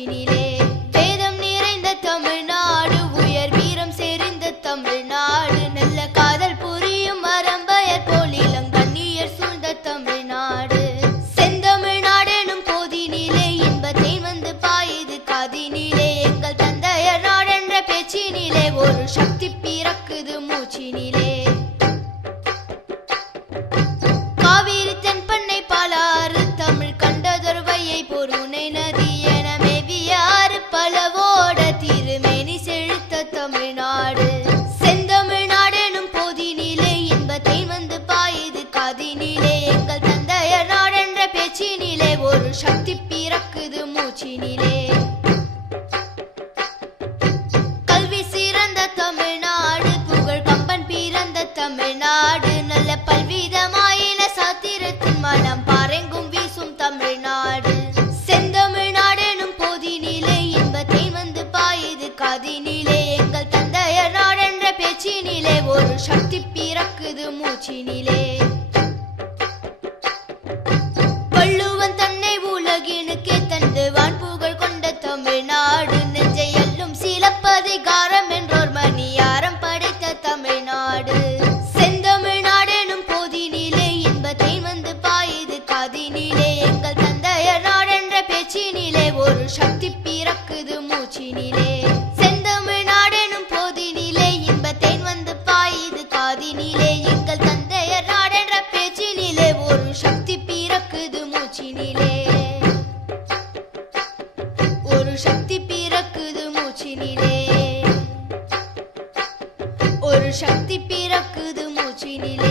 மூச்சினிலே. வேதம் நிறைந்த தமிழ்நாடு, உயர் வீரம் செறிந்த தமிழ்நாடு, நல்ல காதல் புரியும் அறம்பயர் போல் இளங்கண்ணியர் சூழ்ந்த தமிழ்நாடு. செந்தமிழ்நாடு எனும் போதினிலே இன்பத்தை வந்து பாயுது காதினிலே. எங்கள் தந்தையர் நாடென்ற பேச்சினிலே ஒரு சக்தி பிறக்குது மூச்சினிலே. காவிரி தென்பண்ணை பாலாறு தமிழ் கண்டதொரு வையை பொருணை நதி என மேவியாறு பலவோட திருமேனி செழித்த தமிழ்நாடு. செந்தமிழ்நாடு எனும் போதினிலே இன்பத்தை வந்து பாயுது காதினிலே. எங்கள் தந்தையர் நாடென்ற பேச்சினிலே ஒரு சக்தி பிறக்குது மூச்சினிலே. கல்வி சிறந்த தமிழ்நாடு, புகழ் கம்பன் பிறந்த தமிழ்நாடு, நல்ல பல்விதமாயின சாத்திரத்தின் மனம் பாரெங்கும் வீசும் தமிழ்நாடு. செந்தமிழ்நாடு எனும் போதினிலே இன்பத்தை வந்து பாயுது காதினிலே. எங்கள் தந்தையர் நாடென்ற பேச்சினிலே ஒரு சக்தி பிறக்குது மூச்சினிலே. வள்ளுவன் தன்னை உலகினுக்கே தந்து வான்புகழ் கொண்ட தமிழ்நாடு, நெஞ்சை எல்லும் சிலப்பதிகாரம் என்றோர் மணியாரம் படைத்த தமிழ்நாடு. செந்தமிழ்நாடு எனும் போதினிலே இன்பத்தை வந்து பாயுது காதினிலே. எங்கள் தந்தையர் நாடென்ற பேச்சினிலே ஒரு சக்தி பிறக்குது மூச்சினிலே. செந்தமிழ்நாடு எனும் போதினிலே இன்பத்தை வந்து பாயுது காதினிலே. எங்கள் தந்தையர் நாடென்ற பேச்சினிலே ஒரு சக்தி பிறக்குது மூச்சினிலே. ஒரு சக்தி பிறக்குது மூச்சினிலே. ஒரு சக்தி பிறக்குது மூச்சினிலே.